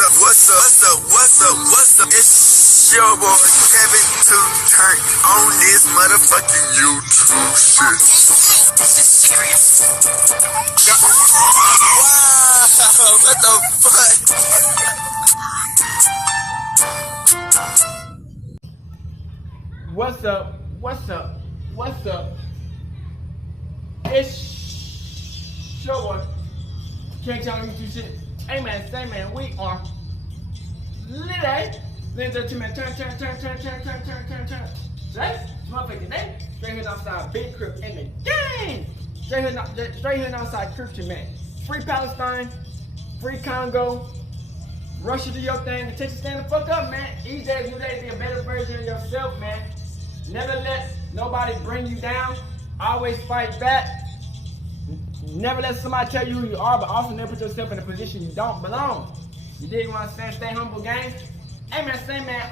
What's up? It's your boy Kevin to turn on this motherfucking YouTube shit. Wow, what the fuck? What's up? It's your boy. Can't tell you shit. Hey man, say man, we are lit. Listen to me, turn. Say, motherfucking day. Straight here outside, big crib in the game. Straight here outside, Christian man. Free Palestine, free Congo. Russia, do your thing. The Texas, stand the fuck up, man. Each day, new day, be a better version of yourself, man. Never let nobody bring you down. Always fight back. Never let somebody tell you who you are, but also never put yourself in a position you don't belong. You dig what I'm saying? Stay humble, gang. Hey man, say man,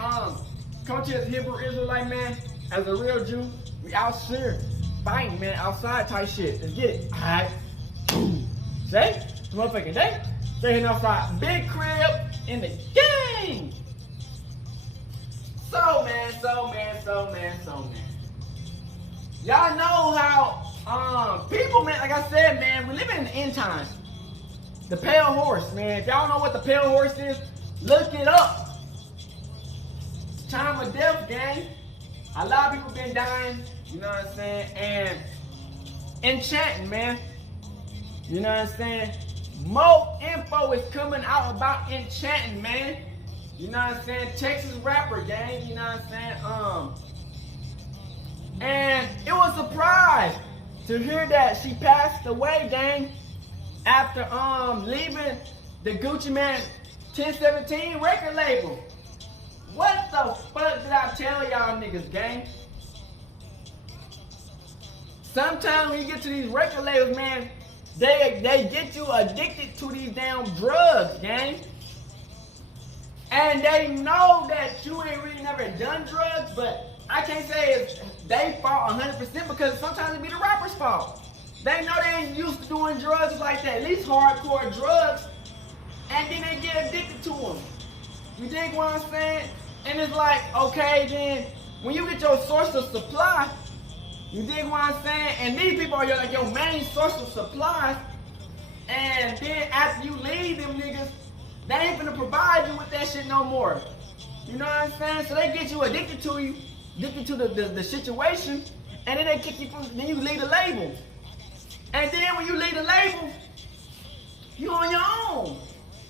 come to this Hebrew Israelite man, as a real Jew, we out here fighting, man, outside type shit. Let's get it. Alright. Say, motherfucking day. Stay here outside, big crib in the game. So man. Y'all know how people, man, like I said, man, we live in the end times. The pale horse, man. If y'all know what the pale horse is, look it up. It's time of death, gang. A lot of people been dying, you know what I'm saying? And Enchantin, man. You know what I'm saying? More info is coming out about Enchantin, man. You know what I'm saying? Texas rapper, gang. You know what I'm saying? And it was a surprise to hear that she passed away, gang, after leaving the Gucci Man 1017 record label. What the fuck did I tell y'all niggas, gang? Sometimes when you get to these record labels, man, they get you addicted to these damn drugs, gang. And they know that you ain't really never done drugs, but I can't say it's their fault 100% because sometimes it be the rapper's fault. They know they ain't used to doing drugs like that, at least hardcore drugs, and then they get addicted to them. You dig what I'm saying? And it's like, okay, then when you get your source of supply, you dig what I'm saying? And these people are like your main source of supplies, and then after you leave them niggas, they ain't gonna provide you with that shit no more. You know what I'm saying? So they get you addicted to the situation, and then they kick you from, then you leave the label. And then when you leave the label, you on your own.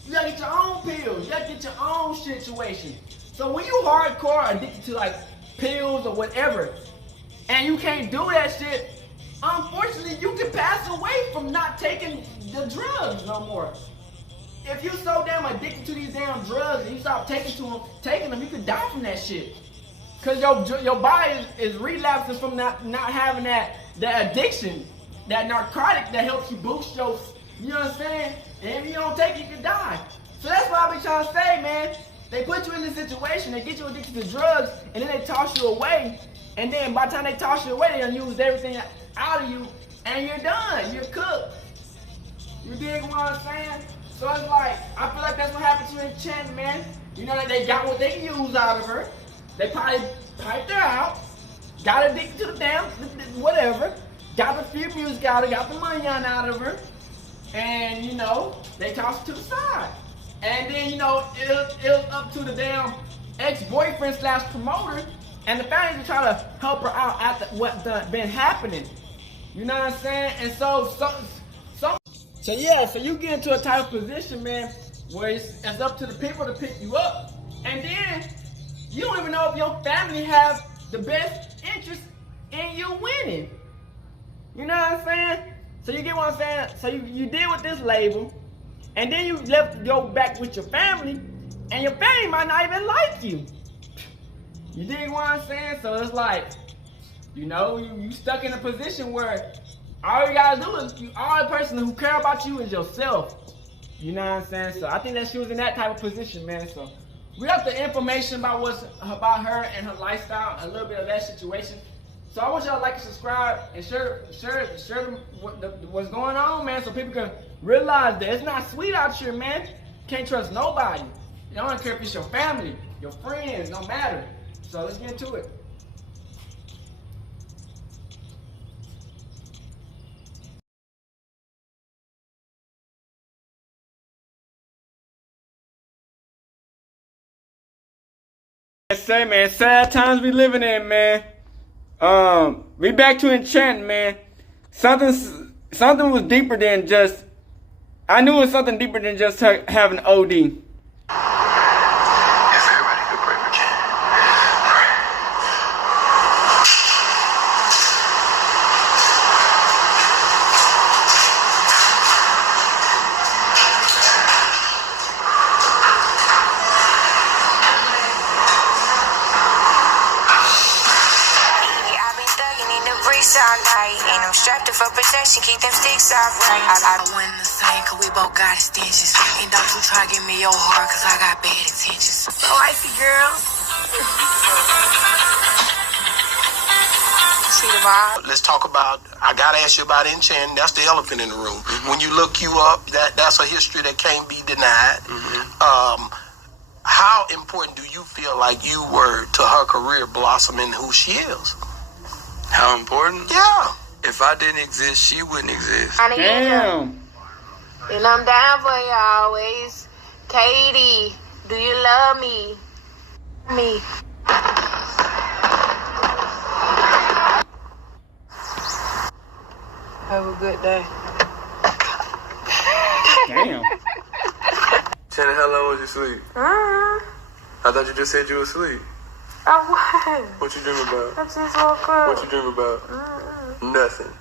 You gotta get your own pills. You gotta get your own situation. So when you hardcore addicted to like pills or whatever, and you can't do that shit, unfortunately you can pass away from not taking the drugs no more. If you so damn addicted to these damn drugs and you stop taking them, you could die from that shit. Cause your body is relapsing from not having that addiction, that narcotic that helps you boost your, you know what I'm saying? And if you don't take it, you can die. So that's why I be trying to say, man, they put you in this situation, they get you addicted to drugs, and then they toss you away. And then by the time they toss you away, they done used everything out of you, and you're done, you're cooked. You dig what I'm saying? So it's like, I feel like that's what happened to Enchantin, man. You know that they got what they can use out of her. They probably piped her out, got addicted to the damn, whatever, got the few music out of her, got the money out of her, and you know, they tossed her to the side. And then, you know, it was up to the damn ex-boyfriend / promoter and the family to try to help her out after what been happening. You know what I'm saying? And so yeah, so you get into a type of position, man, where it's up to the people to pick you up. And then, you don't even know if your family has the best interest in you winning. You know what I'm saying? So you get what I'm saying? So you deal with this label, and then you go back with your family, and your family might not even like you. You dig what I'm saying? So it's like, you know, you stuck in a position where all you gotta do is, all the person who care about you is yourself. You know what I'm saying? So I think that she was in that type of position, man. So we got the information about her and her lifestyle, a little bit of that situation. So I want y'all to like and subscribe and share what's going on, man, so people can realize that it's not sweet out here, man. Can't trust nobody. I don't care if it's your family, your friends, no matter. So let's get into it. Say, man, sad times we living in, man. We back to Enchantin', man. Something was deeper than just. I knew it was something deeper than just having OD. And I'm strapped up for protection, keep them sticks off right. I win the same, cause we both got extensions. And don't you try to give me your heart, cause I got bad intentions. So icy, girl. See the vibe? Let's talk about, I gotta ask you about Enchantin'. That's the elephant in the room. Mm-hmm. When you look you up, that's a history that can't be denied. Mm-hmm. How important do you feel like you were to her career blossoming who she is? How important? Yeah. If I didn't exist, she wouldn't exist. Damn. And I'm down for you always. Katie, do you love me? Me. Have a good day. Damn. Shannon, how long was you asleep? I thought you just said you were asleep. I was. What you dreaming about? I just woke up. What you dreaming about? Nothing.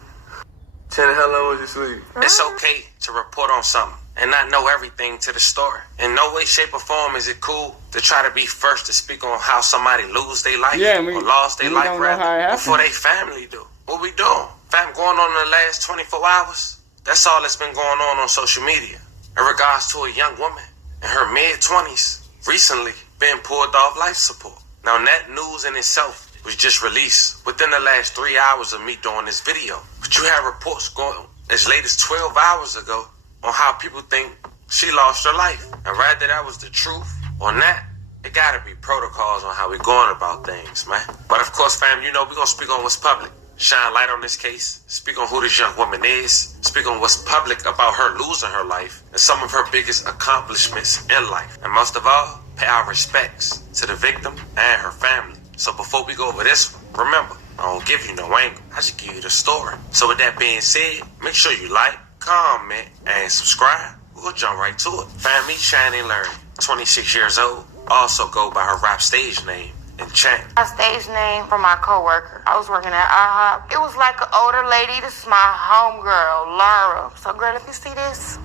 Shannon, how long was you asleep? It's okay to report on something and not know everything to the story. In no way, shape, or form is it cool to try to be first to speak on how somebody lose their life or lost their life rather before they family do. What we doing? Fam, going on in the last 24 hours? That's all that's been going on social media. In regards to a young woman in her mid-20s recently being pulled off life support. Now, that news in itself was just released within the last 3 hours of me doing this video. But you have reports going as late as 12 hours ago on how people think she lost her life. And rather that was the truth or not, it gotta be protocols on how we going about things, man. But of course, fam, you know we gonna speak on what's public. Shine light on this case, speak on who this young woman is, speak on what's public about her losing her life and some of her biggest accomplishments in life. And most of all, pay our respects to the victim and her family. So before we go over this one, remember, I don't give you no angle, I just give you the story. So with that being said, make sure you like, comment, and subscribe. We'll jump right to it. Find me, Shining Larry, 26 years old, also go by her rap stage name, Enchantin'. My stage name for my coworker. I was working at IHOP. It was like an older lady. This is my homegirl, Laura. So girl, if you see this,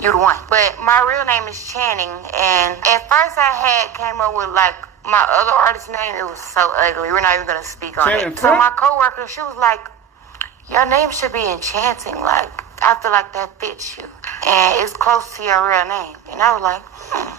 you the one. But my real name is Channing, and at first I came up with like my other artist name. It was so ugly. We're not even gonna speak on it. So my coworker, she was like, your name should be Enchanting. Like, I feel like that fits you. And it's close to your real name. And I was like,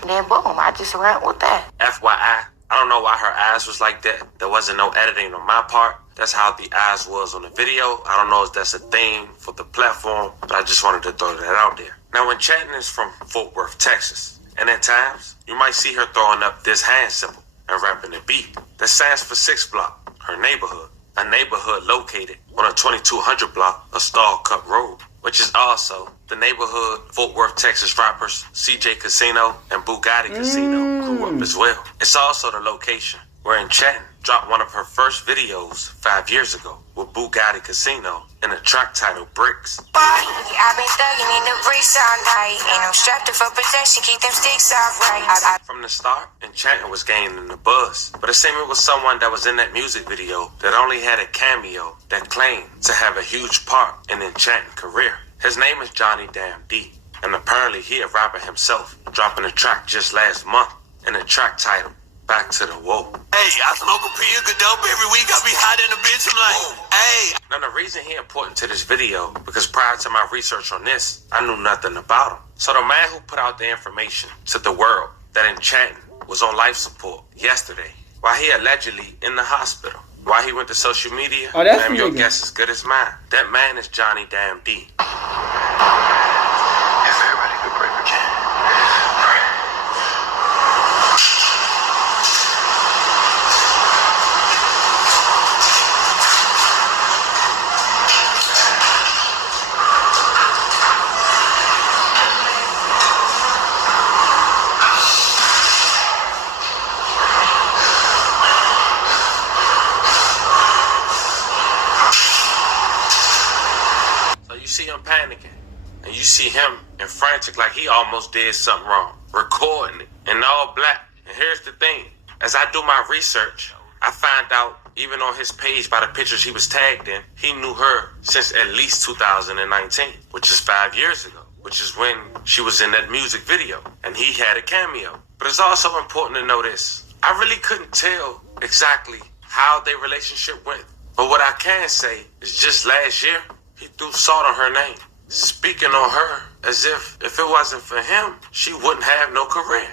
And then boom, I just ran with that. FYI, I don't know why her eyes was like that. There wasn't no editing on my part. That's how the eyes was on the video. I don't know if that's a thing for the platform, but I just wanted to throw that out there. Now, Enchantin' is from Fort Worth, Texas. And at times, you might see her throwing up this hand symbol and rapping the beat. That stands for 6 Block, her neighborhood. A neighborhood located on a 2200 block of Stall Cut Road, which is also the neighborhood Fort Worth, Texas rappers CJ Casino and Bugatti Casino grew up as well. It's also the location where Enchantin' dropped one of her first videos 5 years ago with Bugatti Casino in a track titled Bricks. I've been thugging in the bricks all night, and I'm strapped up for protection, keep them sticks off right. From the start, Enchantin' was gaining the buzz, but it seemed it was someone that was in that music video that only had a cameo that claimed to have a huge part in Enchantin's career. His name is Johnny Damn D, and apparently he a rapper himself, dropping a track just last month in a track titled Back to the Whoa. Hey, I smoke a pea of dope every week. I be hot in the bitch. I'm like, hey. Now, the reason he important to this video, because prior to my research on this, I knew nothing about him. So the man who put out the information to the world that Enchantin' was on life support yesterday, while he allegedly in the hospital, while he went to social media, damn, your guess is good as mine. That man is Johnny Damn D. If everybody could pray for Ken. frantic like he almost did something wrong, recording it in all black. And here's the thing, as I do my research, I find out even on his page by the pictures he was tagged in, he knew her since at least 2019, which is 5 years ago, which is when she was in that music video and he had a cameo. But it's also important to know this. I really couldn't tell exactly how their relationship went. But what I can say is just last year, he threw salt on her name, speaking on her as if it wasn't for him, she wouldn't have no career.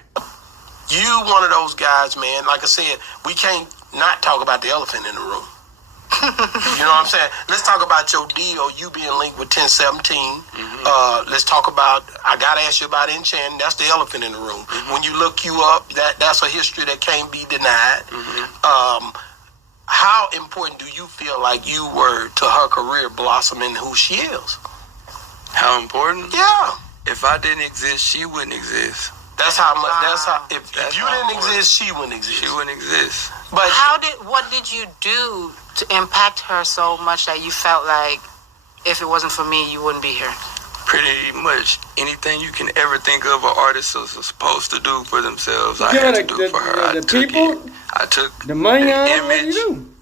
You one of those guys, man. Like I said, we can't not talk about the elephant in the room. You know what I'm saying? Let's talk about your deal, you being linked with 1017. Let's talk about, I gotta ask you about Enchantin. That's the elephant in the room. When you look you up, that's a history that can't be denied. How important do you feel like you were to her career blossoming who she is? How important? Yeah. If I didn't exist, she wouldn't exist. That's how much. That's how. If you didn't exist, she wouldn't exist. She wouldn't exist. But what did you do to impact her so much that you felt like if it wasn't for me, you wouldn't be here? Pretty much anything you can ever think of an artist is supposed to do for themselves, I had to do for her. I took it. I took the money, an image.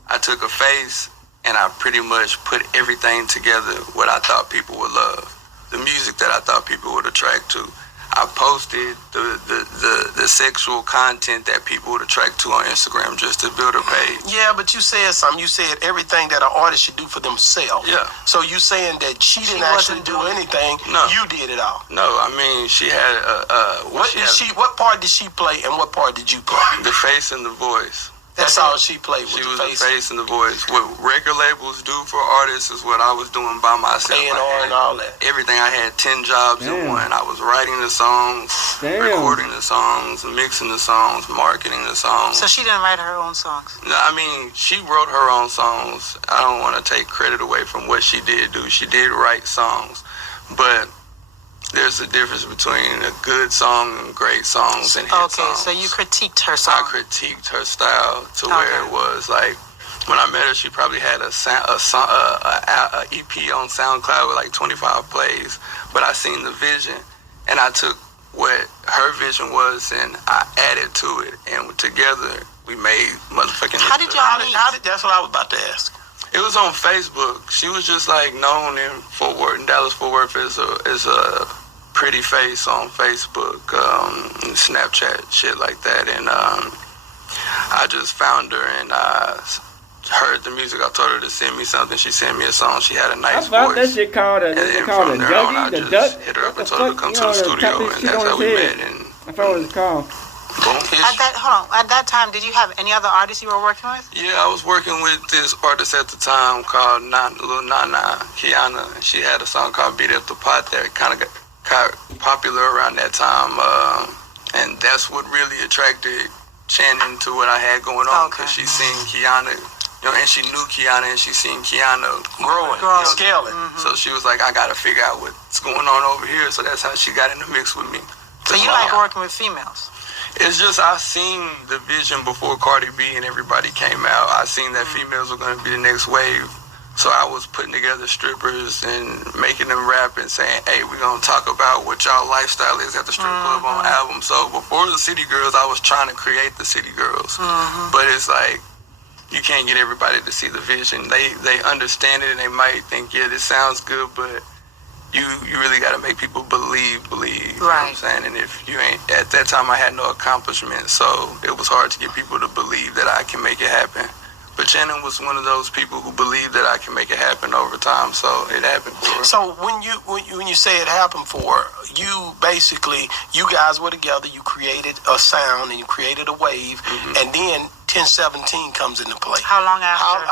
I took a face, and I pretty much put everything together what I thought people would love, the music that I thought people would attract to. I posted the sexual content that people would attract to on Instagram just to build a page. Yeah, but you said something. You said everything that an artist should do for themselves. Yeah. So you saying that she didn't actually do anything? No. You did it all. No, I mean she had what part did she play and what part did you play? The face and the voice. That's all she played with. She was the face and the voice. What record labels do for artists is what I was doing by myself. A&R and all that. Everything. I had 10 jobs in one. I was writing the songs, recording the songs, mixing the songs, marketing the songs. So she didn't write her own songs? No, I mean, she wrote her own songs. I don't want to take credit away from what she did do. She did write songs. But there's a difference between a good song and great songs and hit songs. Okay, so you critiqued her song. I critiqued her style to where it was like, when I met her, she probably had a EP on SoundCloud with like 25 plays, but I seen the vision, and I took what her vision was and I added to it, and together we made motherfucking. How did y'all meet? That's what I was about to ask. It was on Facebook. She was just like known in Fort Worth, in Dallas-Fort Worth, as a pretty face on Facebook, Snapchat, shit like that. And I just found her and I heard the music. I told her to send me something. She sent me a song. She had a nice voice. That shit called a Dougie, the duck. Hit her up and told her to come to the studio, and that's how we met. And I forgot what it's called. At that time, did you have any other artists you were working with? Yeah, I was working with this artist at the time called Lil Nana, Kiana. She had a song called Beat Up the Pot that kind of got popular around that time. And that's what really attracted Channing to what I had going on, because she seen Kiana, and she knew Kiana, and she seen Kiana growing. Scaling. So she was like, I got to figure out what's going on over here. So that's how she got in the mix with me. So you like working with females? It's just I seen the vision before Cardi B and everybody came out. I seen that females were going to be the next wave. So I was putting together strippers and making them rap and saying, hey, we're going to talk about what y'all lifestyle is at the strip club on album. So before the City Girls, I was trying to create the City Girls. But it's like, you can't get everybody to see the vision. They understand it and they might think, yeah, this sounds good, but you really got to make people believe, you know what I'm saying? And if you ain't, at that time I had no accomplishment, so it was hard to get people to believe that I can make it happen. But Channing was one of those people who believed that I can make it happen over time, so it happened for her. So when you say it happened for her, you guys were together, you created a sound and you created a wave, and then 1017 comes into play. How long after?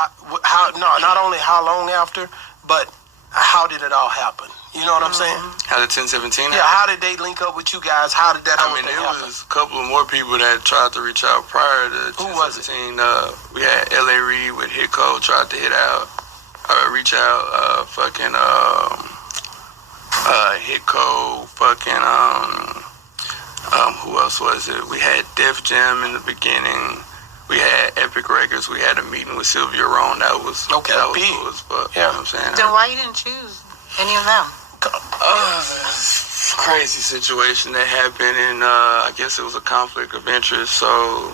Not only how long after, but how did it all happen? You know what I'm saying? How did 1017 happen? Yeah, how did they link up with you guys? How did that happen? It was a couple of more people that tried to reach out prior to 1017. Who was it? We had L.A. Reid with Hit Code tried to reach out, Hit Code, who else was it? We had Def Jam in the beginning. We had Epic Records. We had a meeting with Sylvia Rohn. That was cool as fuck. Yeah. You know what I'm saying? Then why you didn't choose any of them? Crazy situation that happened, and I guess it was a conflict of interest. So,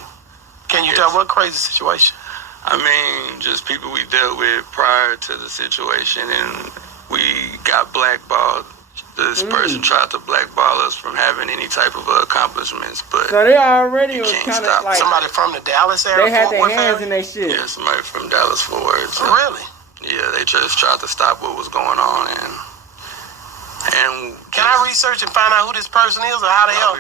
can you tell what crazy situation? I mean, just people we dealt with prior to the situation, and we got blackballed. This person tried to blackball us from having any type of accomplishments, but so they already was kind of like somebody from the Dallas area. They had their hands in their shit. Yeah, somebody from Dallas Fort Worth. Really? Yeah, they just tried to stop what was going on, and can I research and find out who this person is or how the hell?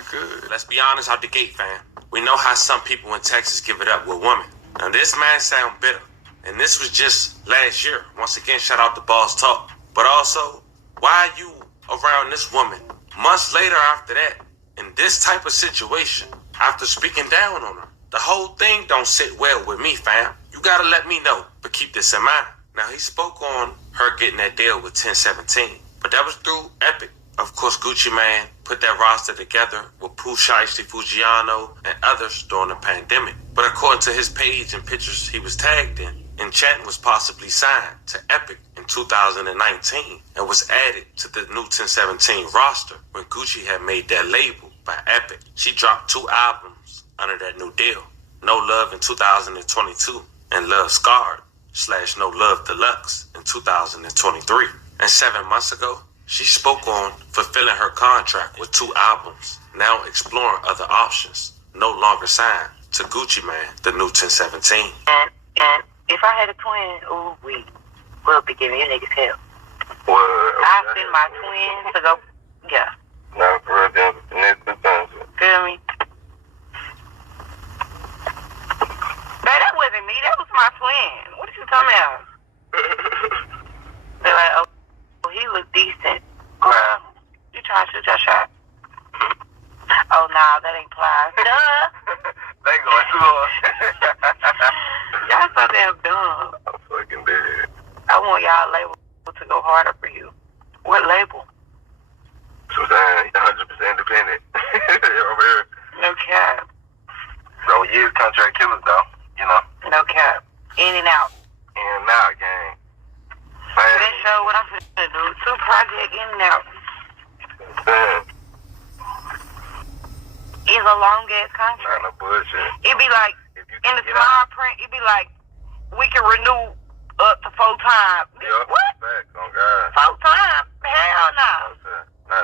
Let's be honest out the gate, fam. We know how some people in Texas give it up with women. Now this man sound bitter, and this was just last year. Once again, shout out to Boss Talk. But also, why are you around this woman months later after that in this type of situation after speaking down on her? The whole thing don't sit well with me, fam. You gotta let me know, but keep this in mind. Now he spoke on her getting that deal with 1017, but that was through Epic. Of course, Gucci Mane put that roster together with Pooh Shiesty Fujiano and others during the pandemic. But according to his page and pictures he was tagged in, Enchantin was possibly signed to Epic in 2019 and was added to the new 1017 roster when Gucci had made that label by Epic. She dropped 2 albums under that new deal, No Love in 2022 and Love Scarred / No Love Deluxe in 2023. And 7 months ago, she spoke on fulfilling her contract with 2 albums, now exploring other options, no longer signed to Gucci Mane, the new 1017. And if I had a twin, ooh, we'll be giving you niggas hell. Well, I send my twin to go, yeah. No, for real, that's the next time. Feel me? Man, that wasn't me. That was my twin. What are you talking about? They're like, oh, he look decent. Girl, you trying to shoot your shot? Oh, nah, that ain't Plies. Duh. They going too hard. Y'all so damn dumb. I'm fucking dead. I want y'all label to go harder for you. What label? Suzanne, 100% independent. Over here. No cap. So, years contract killers, though. You know? No cap. In and out. In and out, gang. Man. This show, what I'm finna do. 2 project in and out. Man. It's a long ass contract. No bullshit. It be like, in the small print, it be like, we can renew up to 4 times. Yep. What? Facts, on God. 4 times? Hell no.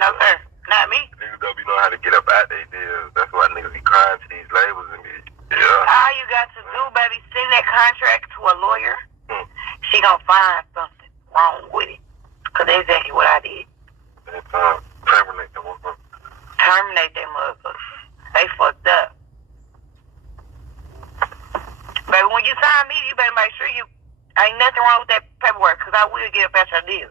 No, sir. Not me. Niggas don't be know how to get up out their deals. That's why niggas be crying to these labels and be, yeah. All you got to do, baby, send that contract to a lawyer. She gonna find something wrong with it. Cause that's exactly what I did. Terminate that motherfucker. Terminate that motherfucker. They fucked up. Baby, when you sign me, you better make sure you ain't nothing wrong with that paperwork, cause I will get up at your deal.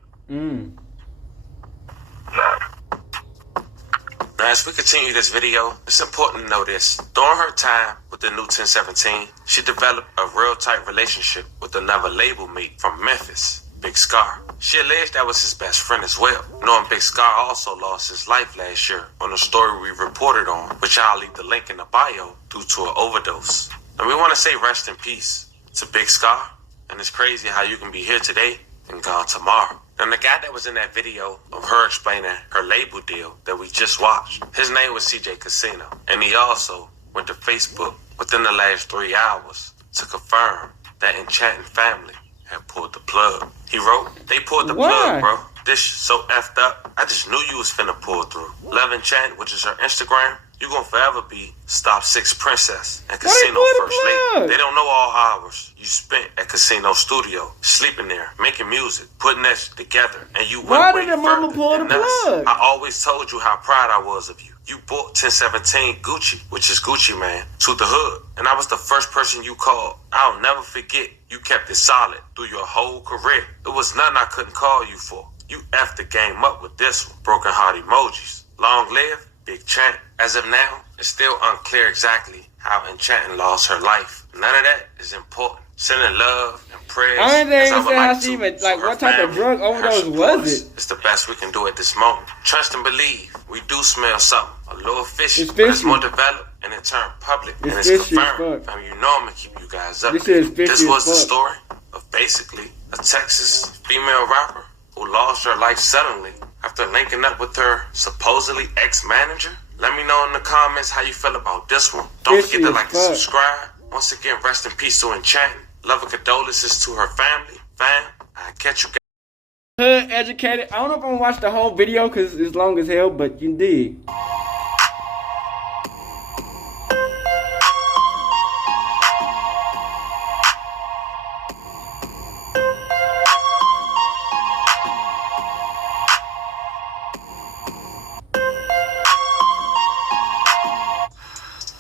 Now, as we continue this video, it's important to know this. During her time with the new 1017, she developed a real tight relationship with another label mate from Memphis, Big Scar. She alleged that was his best friend as well, knowing Big Scar also lost his life last year on a story we reported on, which I'll leave the link in the bio, due to an overdose. And we want to say rest in peace to Big Scar, and it's crazy how you can be here today and gone tomorrow. And the guy that was in that video of her explaining her label deal that we just watched, his name was CJ Casino. And he also went to Facebook within the last 3 hours to confirm that Enchantin family had pulled the plug. He wrote, "They pulled the plug, bro. This so effed up. I just knew you was finna pull through. Love Enchantin, which is her Instagram. You gonna forever be Stop 6 Princess and Casino First Lady. They don't know all hours you spent at Casino Studio, sleeping there, making music, putting that shit together, and you went way further than us. I always told you how proud I was of you. You brought 1017 Gucci, which is Gucci Mane, to the hood, and I was the first person you called. I'll never forget. You kept it solid through your whole career. It was nothing I couldn't call you for. You effed the game up with this one. Broken heart emojis. Long live Big Chant." As of now, it's still unclear exactly how Enchantin lost her life. None of that is important. Sending love and prayers. I don't even say how she even, like, what type of drug overdose was it? It's the best we can do at this moment. Trust and believe. We do smell something. A little fishy, it's but it's more developed and it turned public. And it's confirmed. I mean, you know I'm going to keep you guys up. This was the story of basically a Texas female rapper who lost her life suddenly after linking up with her supposedly ex-manager? Let me know in the comments how you feel about this one. Don't forget to like and subscribe. Once again, rest in peace to Enchantin. Love and condolences to her family. Fam, I'll catch you guys. Hood educated. I don't know if I'm gonna watch the whole video because it's long as hell, but you dig.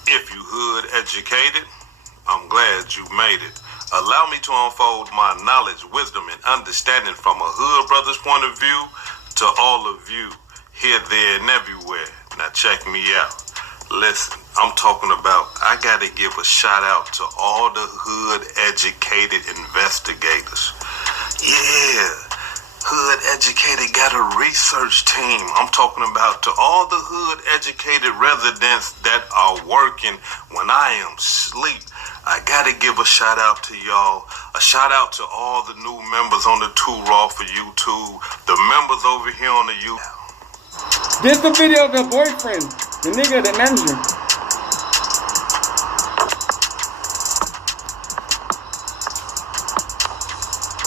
If you hood educated, I'm glad you made it. Allow me to unfold my knowledge, wisdom, and understanding from a hood brother's point of view to all of you, here, there, and everywhere. Now check me out. Listen, I'm talking about, I gotta give a shout out to all the hood educated investigators. Yeah, hood educated got a research team. I'm talking about to all the hood educated residents that are working when I am asleep. I gotta give a shout out to y'all. A shout out to all the new members on the 2 Raw for YouTube. The members over here on the YouTube. This the video of the boyfriend, the nigga, the manager.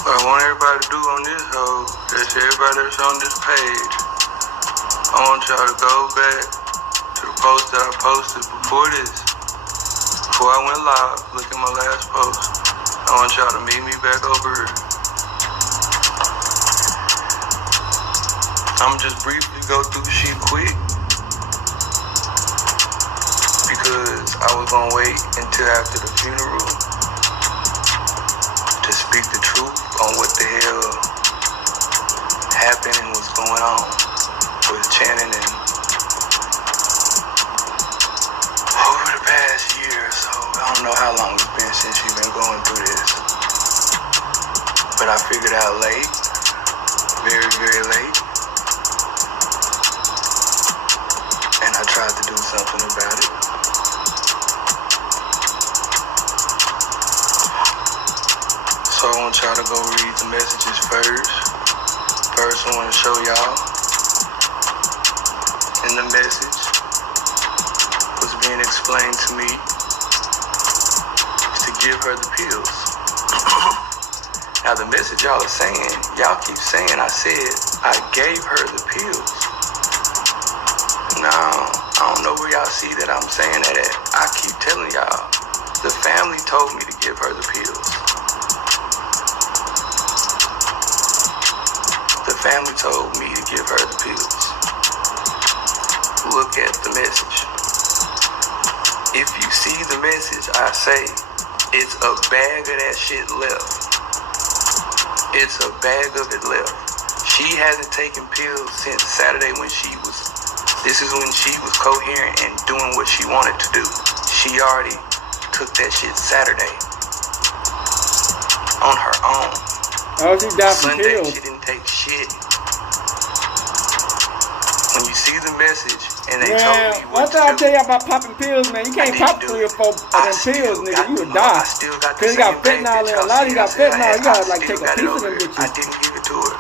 What I want everybody to do on this hoe, that's everybody that's on this page. I want y'all to go back to the post that I posted before this. Before I went live, look at my last post. I want y'all to meet me back over here. I'm just briefly go through the shit quick because I was gonna wait until after the funeral to speak the truth on what the hell happened and what's going on with Channing and over the past year or so. I don't know how long it's been since you've been going through this, but I figured out late, very, very late. And I tried to do something about it. So I want y'all to go read the messages first. First I want to show y'all in the message what's being explained to me is to give her the pills. Now the message y'all are saying, y'all keep saying I said I gave her the pills. Now, I don't know where y'all see that I'm saying that at. I keep telling y'all, the family told me to give her the pills. The family told me to give her the pills. Look at the message. If you see the message, I say, it's a bag of that shit left. It's a bag of it left. She hasn't taken pills since Saturday when this is when she was coherent and doing what she wanted to do. She already took that shit Saturday on her own. Oh, she died from Sunday, pills. she didn't take shit. When you see the message and they told me what once I tell you about popping pills, man, you can't pop 3 or 4 of them pills, nigga. You would die. Cause you got fentanyl in a lot. You got fentanyl. You gotta like take a piece of them bitches. I didn't give it to her.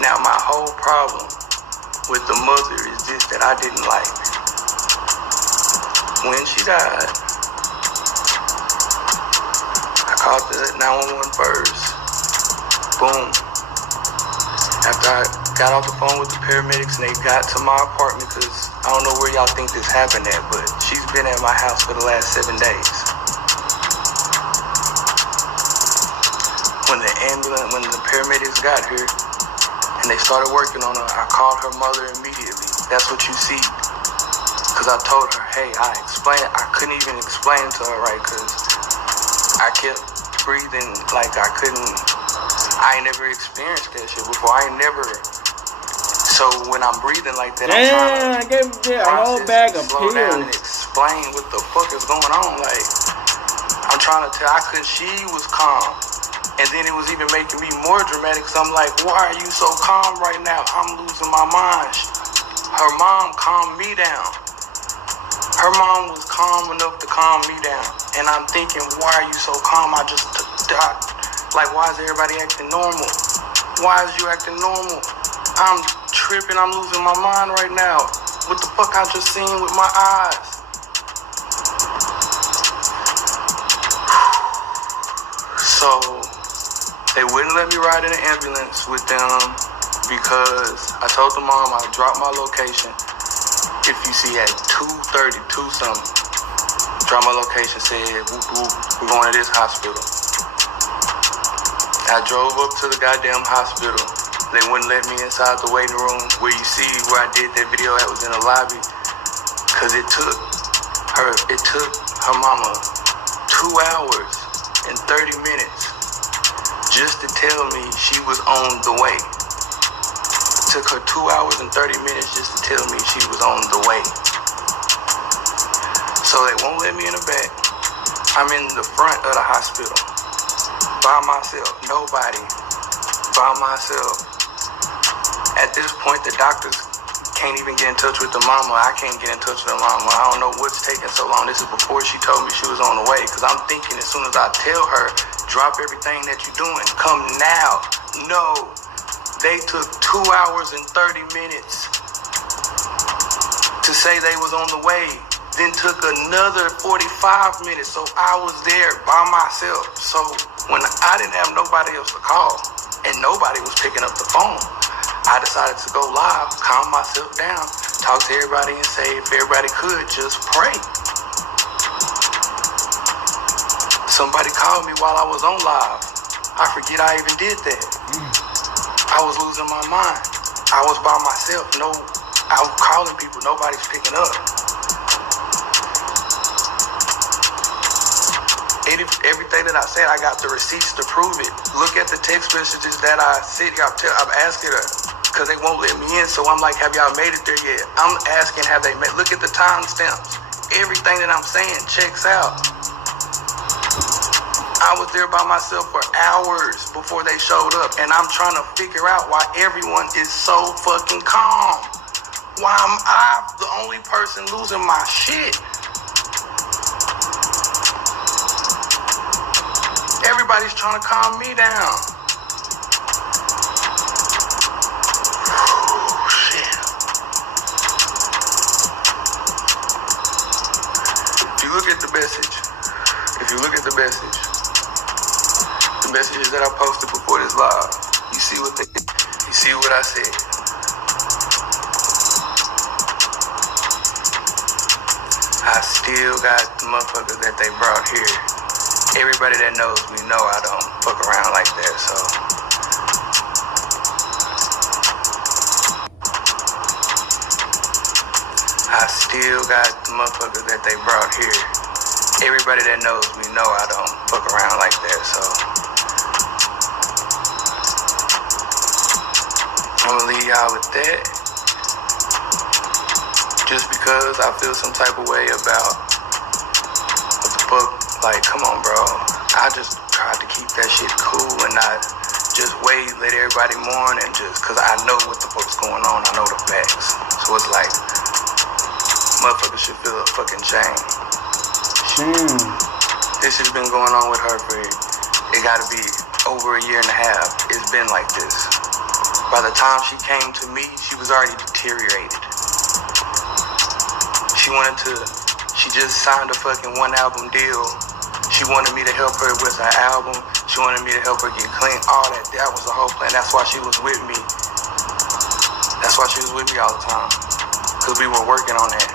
Now my whole problem with the mother is this that I didn't like. When she died, I called the 911 first. Boom. After I got off the phone with the paramedics and they got to my apartment, because I don't know where y'all think this happened at, but she's been at my house for the last 7 days. When the paramedics got here and they started working on her, I called her mother immediately. That's what you see. Because I told her, hey, I couldn't even explain to her right, because I kept breathing like I ain't never experienced that shit before. So when I'm breathing like that, I'm trying to a whole bag of slow down and pills. explain what the fuck is going on. Like, I'm trying to tell, she was calm. And then it was even making me more dramatic, because I'm like, why are you so calm right now? I'm losing my mind. Her mom calmed me down. Her mom was calm enough to calm me down. And I'm thinking, why are you so calm? Like, why is everybody acting normal? Why is you acting normal? I'm tripping, I'm losing my mind right now. What the fuck I just seen with my eyes? So, they wouldn't let me ride in an ambulance with them because I told the mom I dropped my location. If you see at 2:32 something, drop my location, said, whoop, whoop, we're going to this hospital. I drove up to the goddamn hospital. They wouldn't let me inside the waiting room where you see where I did that video that was in the lobby. Cause it took her mama 2 hours and 30 minutes just to tell me she was on the way. It took her 2 hours and 30 minutes just to tell me she was on the way. So they won't let me in the back. I'm in the front of the hospital. By myself. Nobody. By myself. At this point, the doctors can't even get in touch with the mama. I can't get in touch with the mama. I don't know what's taking so long. This is before she told me she was on the way. Because I'm thinking as soon as I tell her, drop everything that you're doing, come now. No. They took 2 hours and 30 minutes to say they was on the way. Then took another 45 minutes. So I was there by myself. So when I didn't have nobody else to call and nobody was picking up the phone, I decided to go live, calm myself down, talk to everybody and say if everybody could, just pray. Somebody called me while I was on live. I forget I even did that. I was losing my mind. I was by myself. I was calling people. Nobody's picking up. Everything that I said, I got the receipts to prove it. Look at the text messages that I sent. I'm asking her because they won't let me in. So I'm like, have y'all made it there yet? I'm asking, have they made? Look at the timestamps. Everything that I'm saying checks out. I was there by myself for hours before they showed up, and I'm trying to figure out why everyone is so fucking calm. Why am I the only person losing my shit? Everybody's trying to calm me down. Oh, shit. If you look at the messages that I posted before this live, you see what I said. I still got the motherfuckers that they brought here. Everybody that knows me know I don't fuck around like that, so. I still got the motherfuckers that they brought here. Everybody that knows me know I don't fuck around like that, so. I'm gonna leave y'all with that. Just because I feel some type of way about what the fuck. Like, come on, bro. I just tried to keep that shit cool and not just wait, let everybody mourn, and just, because I know what the fuck's going on. I know the facts. So it's like, motherfuckers should feel a fucking shame. Shame. This has been going on with her for, it gotta be over a year and a half. It's been like this. By the time she came to me, she was already deteriorated. She just signed a fucking 1-album deal. She wanted me to help her with her album. She wanted me to help her get clean. All that. That was the whole plan. That's why she was with me. That's why she was with me all the time. Because we were working on that.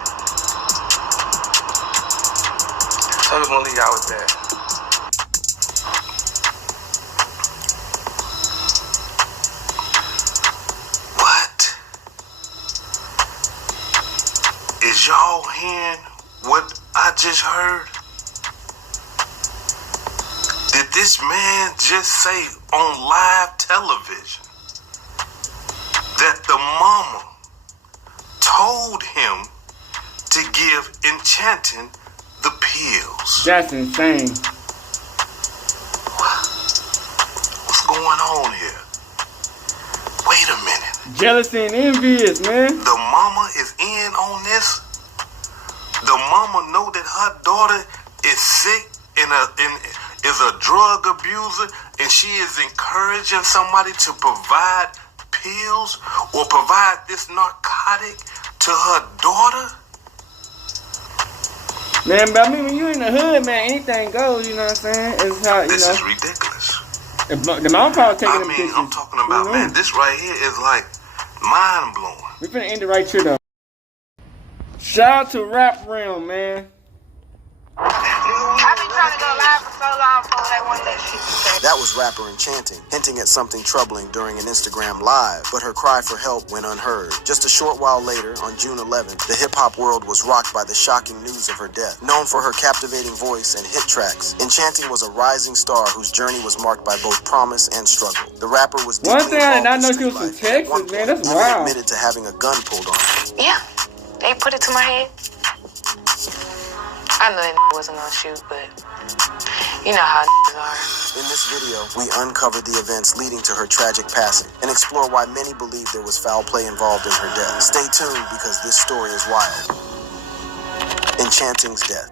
So I just want to leave y'all with that. What? Is y'all hearing what I just heard? Did this man just say on live television that the mama told him to give Enchantin the pills? That's insane. What's going on here? Wait a minute. Jealousy and envious, man. The mama is in on this? The mama know that her daughter is sick and is a drug abuser and she is encouraging somebody to provide pills or provide this narcotic to her daughter? Man, but I mean, when you in the hood, man, anything goes, you know what I'm saying? It's how, this is ridiculous. The mom probably taking them pictures. I'm talking about, man, this right here is like mind-blowing. We finna end it right here, though. Shout out to Rap Realm, man. I've been trying to go live for so long before they want that shit. That was rapper Enchantin, hinting at something troubling during an Instagram live, but her cry for help went unheard. Just a short while later, on June 11th, the hip-hop world was rocked by the shocking news of her death. Known for her captivating voice and hit tracks, Enchantin was a rising star whose journey was marked by both promise and struggle. The rapper was deeply one thing I did not know involved she in was from street life. Texas, man. That's Even wild. admitted to having a gun pulled on her. Yeah, they put it to my head. I know that wasn't gonna shoot, but you know how are. In this video, we uncover the events leading to her tragic passing and explore why many believe there was foul play involved in her death. Stay tuned because this story is wild. Enchantin's death.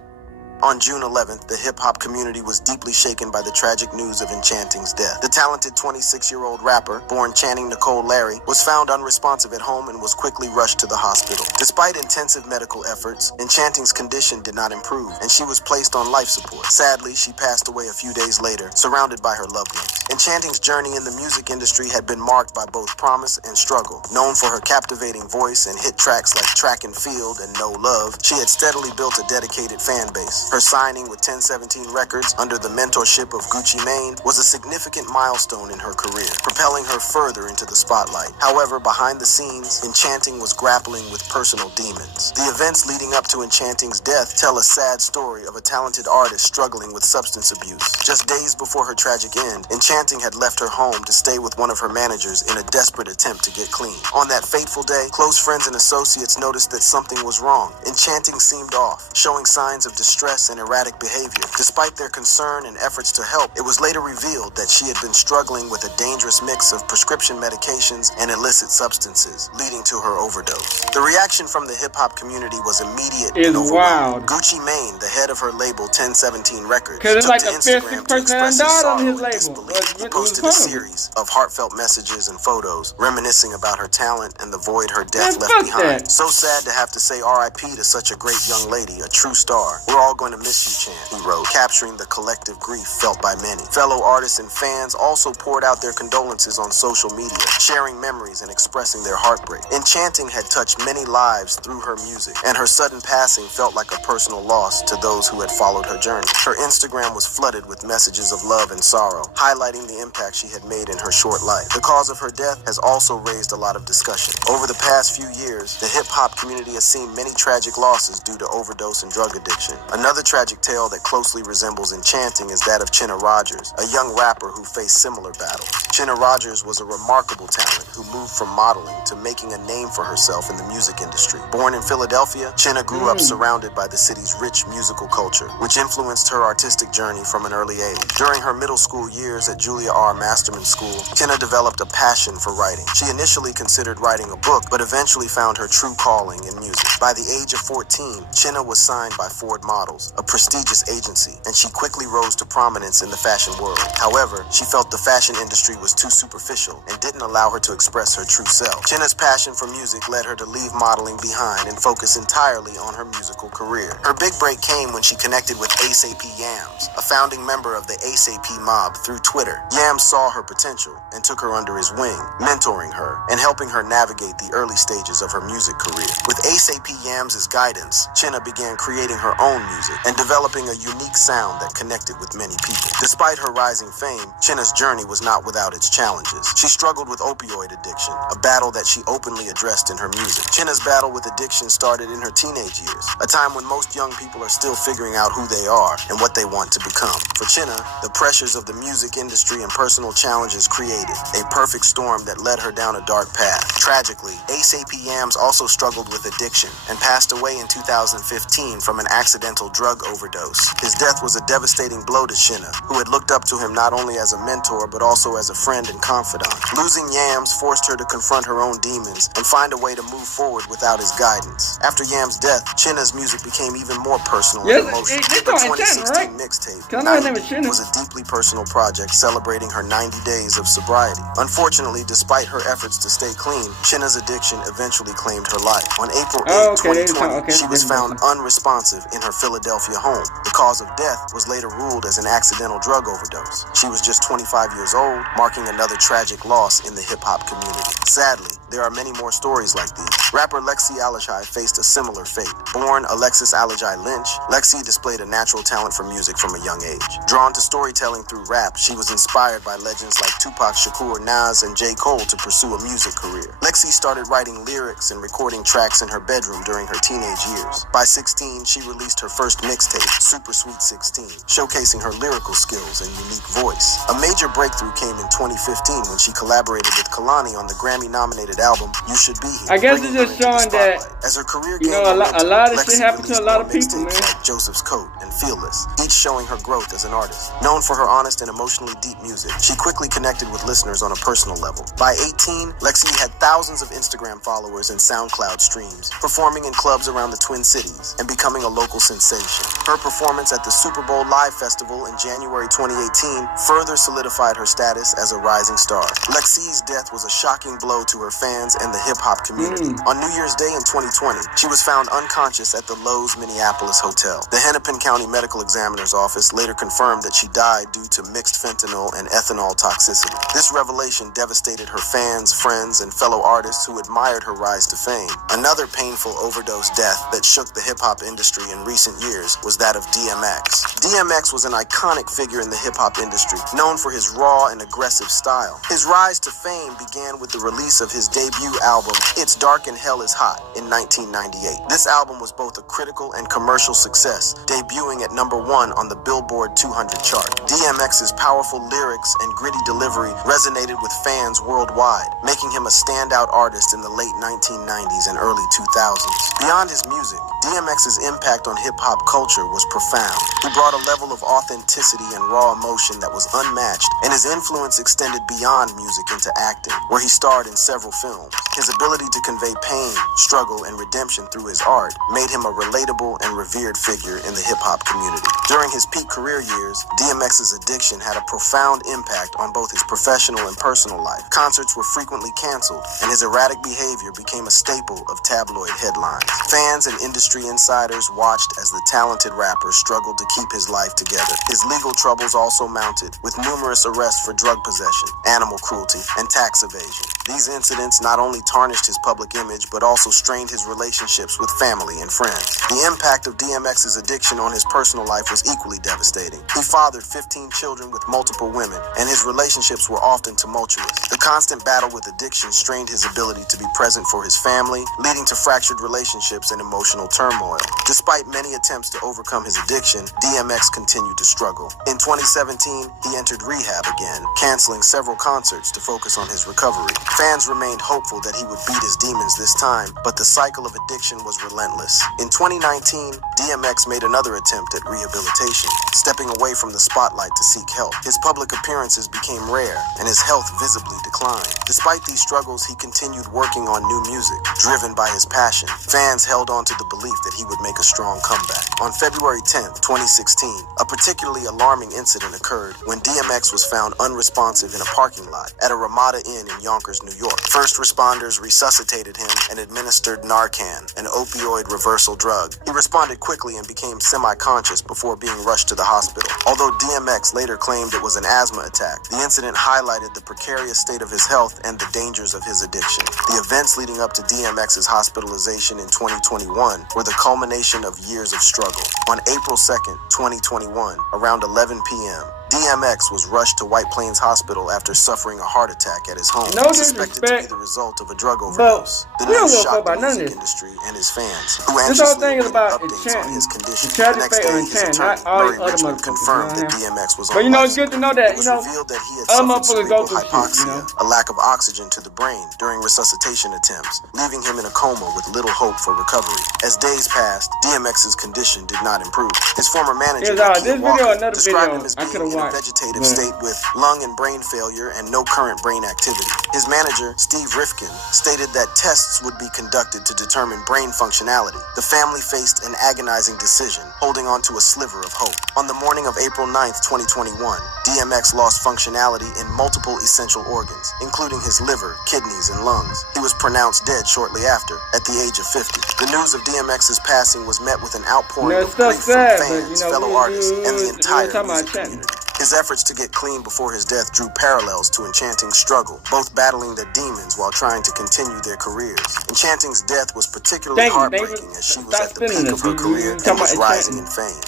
On June 11th, the hip-hop community was deeply shaken by the tragic news of Enchantin's death. The talented 26-year-old rapper, born Channing Nicole Larry, was found unresponsive at home and was quickly rushed to the hospital. Despite intensive medical efforts, Enchantin's condition did not improve, and she was placed on life support. Sadly, she passed away a few days later, surrounded by her loved ones. Enchantin's journey in the music industry had been marked by both promise and struggle. Known for her captivating voice and hit tracks like Track and Field and No Love, she had steadily built a dedicated fan base. Her signing with 1017 Records under the mentorship of Gucci Mane was a significant milestone in her career, propelling her further into the spotlight. However, behind the scenes, Enchantin was grappling with personal demons. The events leading up to Enchantin's death tell a sad story of a talented artist struggling with substance abuse. Just days before her tragic end, Enchantin had left her home to stay with one of her managers in a desperate attempt to get clean. On that fateful day, close friends and associates noticed that something was wrong. Enchantin seemed off, showing signs of distress and erratic behavior. Despite their concern and efforts to help, it was later revealed that she had been struggling with a dangerous mix of prescription medications and illicit substances, leading to her overdose. The reaction from the hip-hop community was immediate and overwhelming. Gucci Mane, the head of her label 1017 Records, took like to Instagram to express his sorrow and disbelief. He posted a series of heartfelt messages and photos reminiscing about her talent and the void her death left behind. So sad to have to say R.I.P. to such a great young lady, a true star. We're all going to miss you, Chan, he wrote, capturing the collective grief felt by many. Fellow artists and fans also poured out their condolences on social media, sharing memories and expressing their heartbreak. Enchantin had touched many lives through her music, and her sudden passing felt like a personal loss to those who had followed her journey. Her Instagram was flooded with messages of love and sorrow, highlighting the impact she had made in her short life. The cause of her death has also raised a lot of discussion. Over the past few years, the hip-hop community has seen many tragic losses due to overdose and drug addiction. Another tragic tale that closely resembles Enchantin is that of Chinna Rogers, a young rapper who faced similar battles. Chinna Rogers was a remarkable talent who moved from modeling to making a name for herself in the music industry. Born in Philadelphia, Chinna grew up surrounded by the city's rich musical culture, which influenced her artistic journey from an early age. During her middle school years at Julia R. Masterman School, Chinna developed a passion for writing. She initially considered writing a book, but eventually found her true calling in music. By the age of 14, Chinna was signed by Ford Models, a prestigious agency, and she quickly rose to prominence in the fashion world. However, she felt the fashion industry was too superficial and didn't allow her to express her true self. Chinna's passion for music led her to leave modeling behind and focus entirely on her musical career. Her big break came when she connected with ASAP Yams, a founding member of the ASAP mob, through Twitter. Yams saw her potential and took her under his wing, mentoring her and helping her navigate the early stages of her music career. With ASAP Yams' guidance, Chinna began creating her own music and developing a unique sound that connected with many people. Despite her rising fame, Chinna's journey was not without its challenges. She struggled with opioid addiction, a battle that she openly addressed in her music. Chinna's battle with addiction started in her teenage years, a time when most young people are still figuring out who they are and what they want to become. For Chinna, the pressures of the music industry and personal challenges created a perfect storm that led her down a dark path. Tragically, ASAP Yams also struggled with addiction and passed away in 2015 from an accidental drug drug overdose. His death was a devastating blow to Shinna, who had looked up to him not only as a mentor, but also as a friend and confidant. Losing Yams forced her to confront her own demons and find a way to move forward without his guidance. After Yam's death, Shinna's music became even more personal and emotional. The 2016 mixtape, was a deeply personal project celebrating her 90 days of sobriety. Unfortunately, despite her efforts to stay clean, Shinna's addiction eventually claimed her life. On April 8, 2020, she was found unresponsive in her Philadelphia home. The cause of death was later ruled as an accidental drug overdose. She was just 25 years old, marking another tragic loss in the hip-hop community. Sadly, there are many more stories like these. Rapper Lexi Alashai faced a similar fate. Born Alexis Alashai Lynch, Lexi displayed a natural talent for music from a young age. Drawn to storytelling through rap, she was inspired by legends like Tupac Shakur, Nas, and J. Cole to pursue a music career. Lexi started writing lyrics and recording tracks in her bedroom during her teenage years. By 16, she released her first mixtape, Super Sweet 16, showcasing her lyrical skills and unique voice. A major breakthrough came in 2015 when she collaborated with Kalani on the Grammy-nominated album You Should Be Here. I guess it's just showing that, as her career you know, a lot of shit happened to a lot of people, man. Like Joseph's Coat and Fearless, each showing her growth as an artist. Known for her honest and emotionally deep music, she quickly connected with listeners on a personal level. By 18, Lexi had thousands of Instagram followers and SoundCloud streams, performing in clubs around the Twin Cities and becoming a local sensation. Her performance at the Super Bowl Live Festival in January 2018 further solidified her status as a rising star. Lexi's death was a shocking blow to her fans and the hip-hop community. On New Year's Day in 2020, she was found unconscious at the Lowe's Minneapolis Hotel. The Hennepin County Medical Examiner's Office later confirmed that she died due to mixed fentanyl and ethanol toxicity. This revelation devastated her fans, friends, and fellow artists who admired her rise to fame. Another painful overdose death that shook the hip-hop industry in recent years was that of DMX. DMX was an iconic figure in the hip-hop industry, known for his raw and aggressive style. His rise to fame began with the release of his debut album, It's Dark and Hell is Hot, in 1998. This album was both a critical and commercial success, debuting at #1 on the Billboard 200 chart. DMX's powerful lyrics and gritty delivery resonated with fans worldwide, making him a standout artist in the late 1990s and early 2000s. Beyond his music, DMX's impact on hip-hop culture was profound. He brought a level of authenticity and raw emotion that was unmatched, and his influence extended beyond music into acting, where he starred in several films. His ability to convey pain, struggle, and redemption through his art made him a relatable and revered figure in the hip-hop community. During his peak career years, DMX's addiction had a profound impact on both his professional and personal life. Concerts were frequently canceled, and his erratic behavior became a staple of tabloid headlines. Fans and industry insiders watched as the talented rapper struggled to keep his life together. His legal troubles also mounted, with numerous arrests for drug possession, animal cruelty, and tax evasion. These incidents not only tarnished his public image, but also strained his relationships with family and friends. The impact of DMX's addiction on his personal life was equally devastating. He fathered 15 children with multiple women, and his relationships were often tumultuous. The constant battle with addiction strained his ability to be present for his family, leading to fractured relationships and emotional turmoil. Despite many attempts to overcome his addiction, DMX continued to struggle. In 2017, he entered rehab again, canceling several concerts to focus on his recovery. Fans remained hopeful that he would beat his demons this time, but the cycle of addiction was relentless. In 2019, DMX made another attempt at rehabilitation, stepping away from the spotlight to seek help. His public appearances became rare, and his health visibly declined. Despite these struggles, he continued working on new music, driven by his passion. Fans held on to the belief that he would make a strong comeback. On February 10th, 2016, a particularly alarming incident occurred when DMX was found unresponsive in a parking lot at a Ramada Inn in Yonkers, New York. First responders resuscitated him and administered Narcan, an opioid reversal drug. He responded quickly and became semi-conscious before being rushed to the hospital. Although DMX later claimed it was an asthma attack, the incident highlighted the precarious state of his health and the dangers of his addiction. The events leading up to DMX's hospitalization in 2021 were the culmination of years of struggle. On April 2nd, 2021, around 11 p.m., DMX was rushed to White Plains Hospital after suffering a heart attack at his home. No suspected to be the result of a drug overdose. The news shocked the music industry and his fans, who anxiously awaited updates on his condition. The next day, his attorney, Murray Richmond, confirmed that DMX was on life support. But you know, it's good to know that, it was revealed that he had suffered cerebral hypoxia, a lack of oxygen to the brain during resuscitation attempts, leaving him in a coma with little hope for recovery. As days passed, DMX's condition did not not improve. His former manager, described him as being in a vegetative state with lung and brain failure and no current brain activity. His manager, Steve Rifkin, stated that tests would be conducted to determine brain functionality. The family faced an agonizing decision, holding on to a sliver of hope. On the morning of April 9th, 2021, DMX lost functionality in multiple essential organs, including his liver, kidneys, and lungs. He was pronounced dead shortly after, at the age of 50. The news of DMX's passing was met with an outpouring of grief from fans, fellow artists, and the entire music community. His efforts to get clean before his death drew parallels to Enchanting's struggle, both battling their demons while trying to continue their careers. Enchanting's death was particularly heartbreaking as she was at the peak of her career and was rising in fame.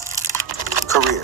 Career.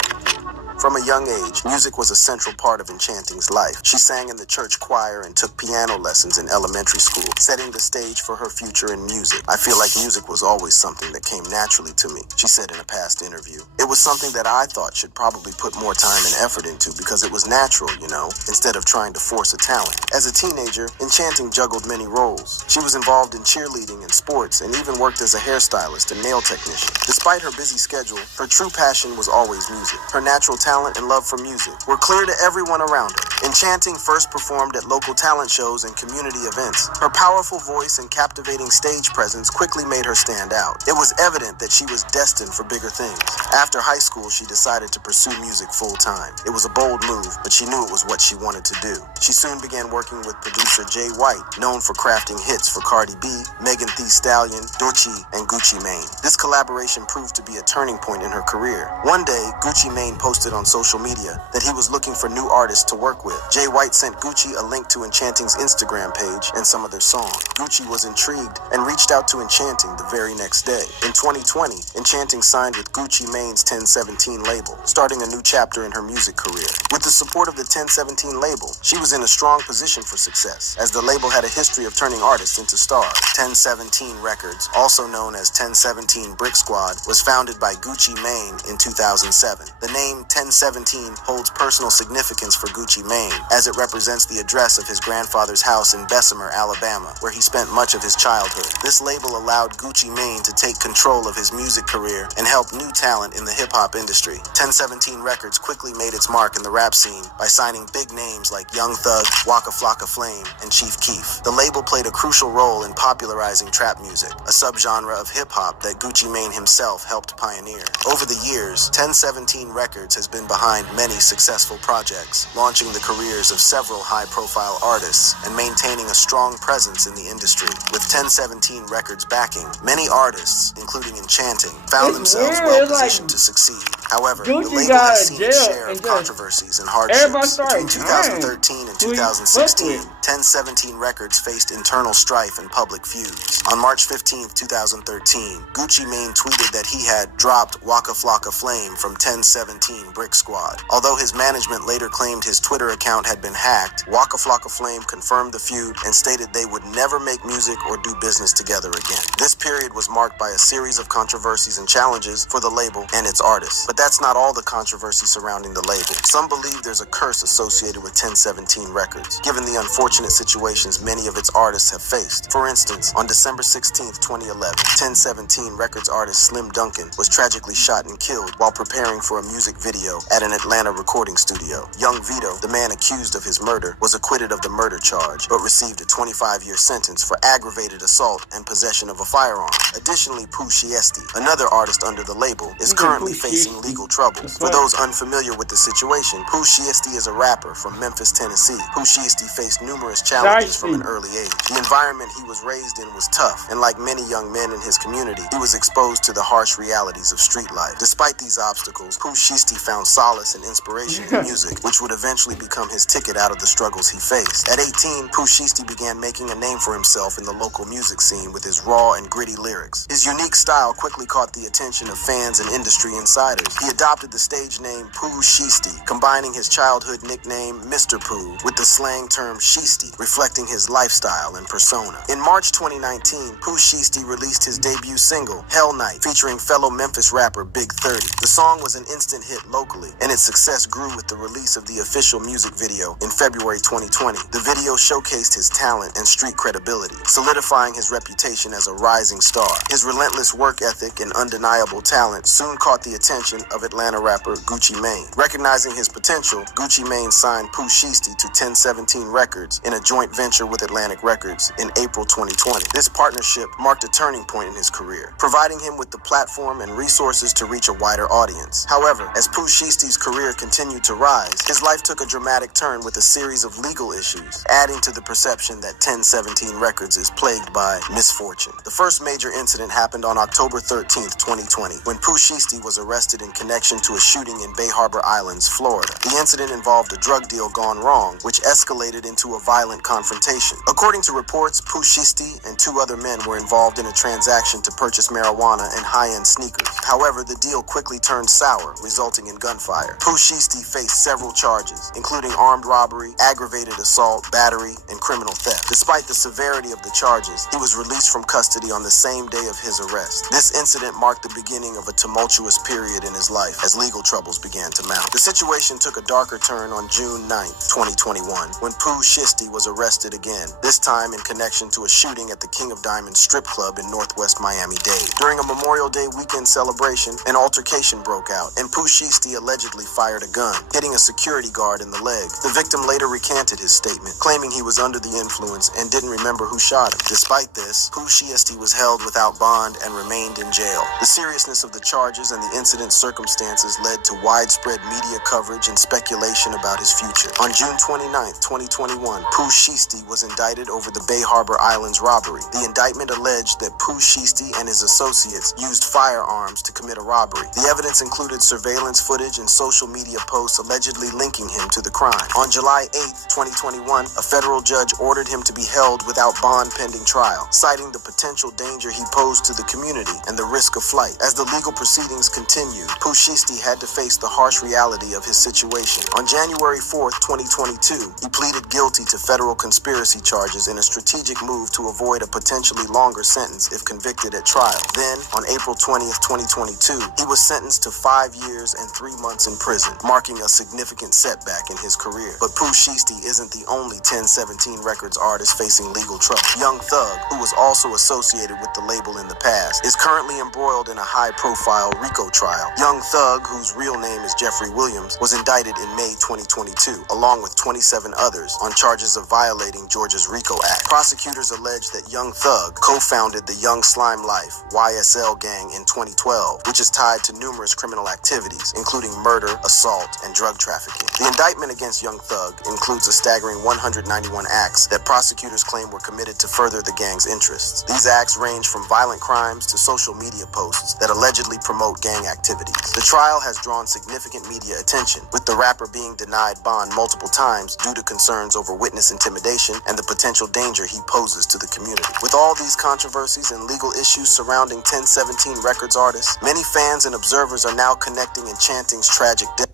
From a young age, music was a central part of Enchanting's life. She sang in the church choir and took piano lessons in elementary school, setting the stage for her future in music. I feel like music was always something that came naturally to me, she said in a past interview. It was something that I thought should probably put more time and effort into because it was natural, you know, instead of trying to force a talent. As a teenager, Enchanting juggled many roles. She was involved in cheerleading and sports and even worked as a hairstylist and nail technician. Despite her busy schedule, her true passion was always music. Her natural talent and love for music were clear to everyone around her. Enchanting first performed at local talent shows and community events. Her powerful voice and captivating stage presence quickly made her stand out. It was evident that she was destined for bigger things. After high school, she decided to pursue music full-time. It was a bold move, but she knew it was what she wanted to do. She soon began working with producer Jay White, known for crafting hits for Cardi B, Megan Thee Stallion, Doechii, and Gucci Mane. This collaboration proved to be a turning point in her career. One day, Gucci Mane posted on social media that he was looking for new artists to work with. Jay White sent Gucci a link to Enchanting's Instagram page and some of their songs. Gucci was intrigued and reached out to Enchanting the very next day. In 2020, Enchanting signed with Gucci Mane's 1017 label, starting a new chapter in her music career. With the support of the 1017 label, she was in a strong position for success, as the label had a history of turning artists into stars. 1017 Records, also known as 1017 Brick Squad, was founded by Gucci Mane in 2007. The name 1017 holds personal significance for Gucci Mane, as it represents the address of his grandfather's house in Bessemer, Alabama, where he spent much of his childhood. This label allowed Gucci Mane to take control of his music career and help new talent in the hip-hop industry. 1017 Records quickly made its mark in the rap scene by signing big names like Young Thug, Waka Flocka Flame, and Chief Keef. The label played a crucial role in popularizing trap music, a subgenre of hip-hop that Gucci Mane himself helped pioneer. Over the years, 1017 Records has been behind many successful projects, launching the careers of several high-profile artists and maintaining a strong presence in the industry. With 1017 Records backing, many artists, including Enchanting, found themselves well-positioned to succeed. However, the label has seen its share of controversies and hardships. Between 2013 and 2016, 1017 Records faced internal strife and public feuds. On March 15, 2013, Gucci Mane tweeted that he had dropped Waka Flocka Flame from 1017 Brick Squad. Although his management later claimed his Twitter account had been hacked, Waka Flocka Flame confirmed the feud and stated they would never make music or do business together again. This period was marked by a series of controversies and challenges for the label and its artists. But that's not all the controversy surrounding the label. Some believe there's a curse associated with 1017 Records, given the unfortunate situations many of its artists have faced. For instance, on December 16, 2011, 1017 Records artist Slim Duncan was tragically shot and killed while preparing for a music video at an Atlanta recording studio. Young Vito, the man accused of his murder, was acquitted of the murder charge, but received a 25-year sentence for aggravated assault and possession of a firearm. Additionally, Pooh Shiesty, another artist under the label, is currently facing legal troubles. For those unfamiliar with the situation, Pooh Shiesty is a rapper from Memphis, Tennessee. Pooh Shiesty faced numerous challenges from an early age. The environment he was raised in was tough, and like many young men in his community, he was exposed to the harsh realities of street life. Despite these obstacles, Pooh Shiesty found solace and inspiration in music, which would eventually become his ticket out of the struggles he faced. At 18, Pooh Shiesty began making a name for himself in the local music scene with his raw and gritty lyrics. His unique style quickly caught the attention of fans and industry insiders. He adopted the stage name Pooh Shiesty, combining his childhood nickname Mr. Pooh with the slang term Shiesty, reflecting his lifestyle and persona. In March 2019, Pooh Shiesty released his debut single, Hell Night, featuring fellow Memphis rapper Big 30. The song was an instant hit locally, and its success grew with the release of the official music video in February 2020. The video showcased his talent and street credibility, solidifying his reputation as a rising star. His relentless work ethic and undeniable talent soon caught the attention of Atlanta rapper Gucci Mane. Recognizing his potential, Gucci Mane signed Pooh Shiesty to 1017 Records in a joint venture with Atlantic Records in April 2020. This partnership marked a turning point in his career, providing him with the platform and resources to reach a wider audience. However, as Pooh Shiesty's career continued to rise, his life took a dramatic turn with a series of legal issues, adding to the perception that 1017 Records is plagued by misfortune. The first major incident happened on October 13th, 2020, when Pooh Shiesty was arrested in connection to a shooting in Bay Harbor Islands, Florida. The incident involved a drug deal gone wrong, which escalated into a violent confrontation. According to reports, Pooh Shiesty and two other men were involved in a transaction to purchase marijuana and high-end sneakers. However, the deal quickly turned sour, resulting in gunfire. Pooh Shiesty faced several charges, including armed robbery, aggravated assault, battery, and criminal theft. Despite the severity of the charges, he was released from custody on the same day of his arrest. This incident marked the beginning of a tumultuous period in his life as legal troubles began to mount. The situation took a darker turn on June 9th, 2021, when Pooh Shiesty was arrested again, this time in connection to a shooting at the King of Diamonds strip club in Northwest Miami-Dade. During a Memorial Day weekend celebration, an altercation broke out, and Pooh Shiesty allegedly fired a gun, hitting a security guard in the leg. The victim later recanted his statement, claiming he was under the influence and didn't remember who shot him. Despite this, Pooh Shiesty was held without bond and remained in jail. The seriousness of the charges and the incident's circumstances led to widespread media coverage and speculation about his future. On June 29th, 2021, Pooh Shiesty was indicted over the Bay Harbor Islands robbery. The indictment alleged that Pooh Shiesty and his associates used firearms to commit a robbery. The evidence included surveillance footage and social media posts allegedly linking him to the crime. On July 8th, 2021, a federal judge ordered him to be held without bond pending trial, citing the potential danger he posed to the community and the risk of flight. As the legal proceedings continued, Pooh Shiesty had to face the harsh reality of his situation. On January 4th, 2022, he pleaded guilty to federal conspiracy charges in a strategic move to avoid a potentially longer sentence if convicted at trial. Then, on April 20th, 2022, he was sentenced to 5 years and 3 months in prison, marking a significant setback in his career. But Pooh Shiesty isn't the only 1017 Records artist facing legal trouble. Young Thug, who was also associated with the label in the past, is currently embroiled in a high-profile RICO trial. Young Thug, whose real name is Jeffrey Williams, was indicted in May 2022, along with 27 others, on charges of violating Georgia's RICO Act. Prosecutors allege that Young Thug co-founded the Young Slime Life YSL gang in 2012, which is tied to numerous criminal activities, including murder, assault, and drug trafficking. The indictment against Young Thug includes a staggering 191 acts that prosecutors claim were committed to further the gang's interests. These acts range from violent crimes to social media posts that allegedly promote gang activities. The trial has drawn significant media attention, with the rapper being denied bond multiple times due to concerns over witness intimidation and the potential danger he poses to the community. With all these controversies and legal issues surrounding 1017 Records artists, many fans and observers are now connecting Enchanting's tragic death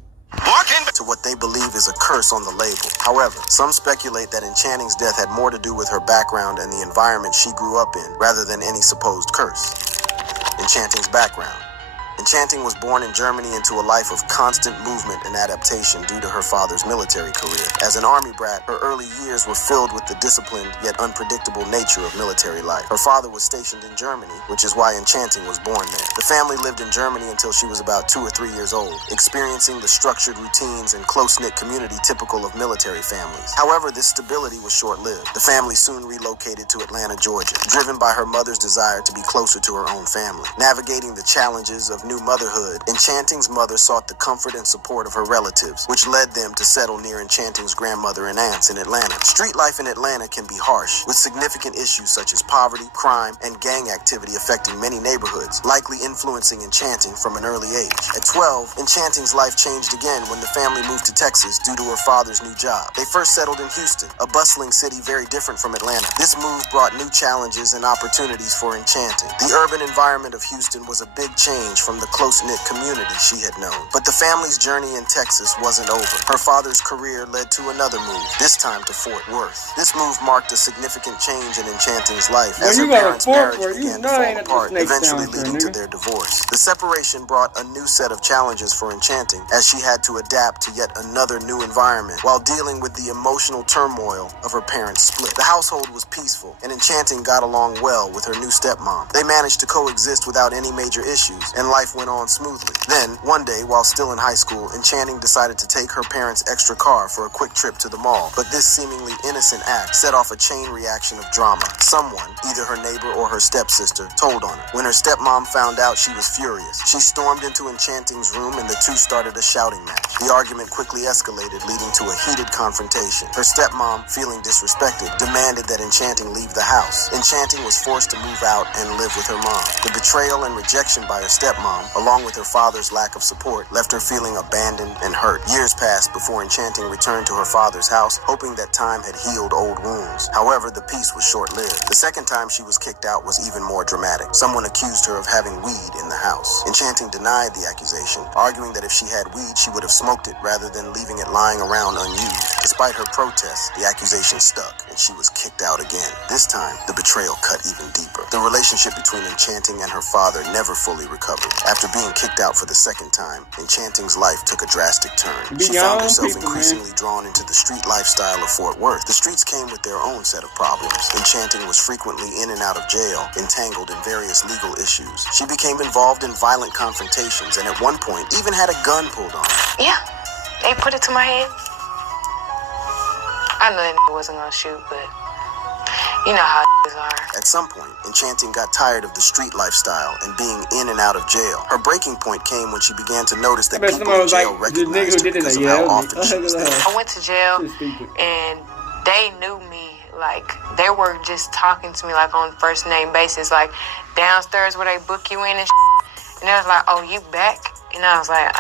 to what they believe is a curse on the label. However, some speculate that Enchanting's death had more to do with her background and the environment she grew up in, rather than any supposed curse. Enchanting's background. Enchantin was born in Germany into a life of constant movement and adaptation due to her father's military career. As an army brat, her early years were filled with the disciplined yet unpredictable nature of military life. Her father was stationed in Germany, which is why Enchantin was born there. The family lived in Germany until she was about 2 or 3 years old, experiencing the structured routines and close-knit community typical of military families. However, this stability was short-lived. The family soon relocated to Atlanta, Georgia, driven by her mother's desire to be closer to her own family. Navigating the challenges of new motherhood, Enchanting's mother sought the comfort and support of her relatives, which led them to settle near Enchanting's grandmother and aunts in Atlanta. Street life in Atlanta can be harsh, with significant issues such as poverty, crime, and gang activity affecting many neighborhoods, likely influencing Enchanting from an early age. At 12, Enchanting's life changed again when the family moved to Texas due to her father's new job. They first settled in Houston, a bustling city very different from Atlanta. This move brought new challenges and opportunities for Enchanting. The urban environment of Houston was a big change from from the close-knit community she had known. But the family's journey in Texas wasn't over. Her father's career led to another move, this time to Fort Worth. This move marked a significant change in Enchanting's life as her parents' marriage began to fall apart, eventually leading to their divorce. The separation brought a new set of challenges for Enchanting as she had to adapt to yet another new environment while dealing with the emotional turmoil of her parents' split. The household was peaceful, and Enchanting got along well with her new stepmom. They managed to coexist without any major issues, and life went on smoothly. Then, one day, while still in high school, Enchanting decided to take her parents' extra car for a quick trip to the mall. But this seemingly innocent act set off a chain reaction of drama. Someone, either her neighbor or her stepsister, told on her. When her stepmom found out, she was furious. She stormed into Enchanting's room and the two started a shouting match. The argument quickly escalated, leading to a heated confrontation. Her stepmom, feeling disrespected, demanded that Enchanting leave the house. Enchanting was forced to move out and live with her mom. The betrayal and rejection by her stepmom, along with her father's lack of support, left her feeling abandoned and hurt. Years passed before Enchanting returned to her father's house, hoping that time had healed old wounds. However, the peace was short-lived. The second time she was kicked out was even more dramatic. Someone accused her of having weed in the house. Enchanting denied the accusation, arguing that if she had weed, she would have smoked it rather than leaving it lying around unused. Despite her protests, the accusation stuck, and she was kicked out again. This time, the betrayal cut even deeper. The relationship between Enchanting and her father never fully recovered. After being kicked out for the second time, Enchanting's life took a drastic turn. She found herself increasingly drawn into the street lifestyle of Fort Worth. The streets came with their own set of problems. Enchanting was frequently in and out of jail, entangled in various legal issues. She became involved in violent confrontations and at one point even had a gun pulled on her. Yeah, they put it to my head. I know that wasn't gonna shoot, but you know how are. At some point, Enchanting got tired of the street lifestyle and being in and out of jail. Her breaking point came when she began to notice that people in jail recognized her because of how often she was there. I went to jail and they knew me. Like, they were just talking to me like on first name basis, like downstairs where they book you in and and they was like, oh, you back? And I was like,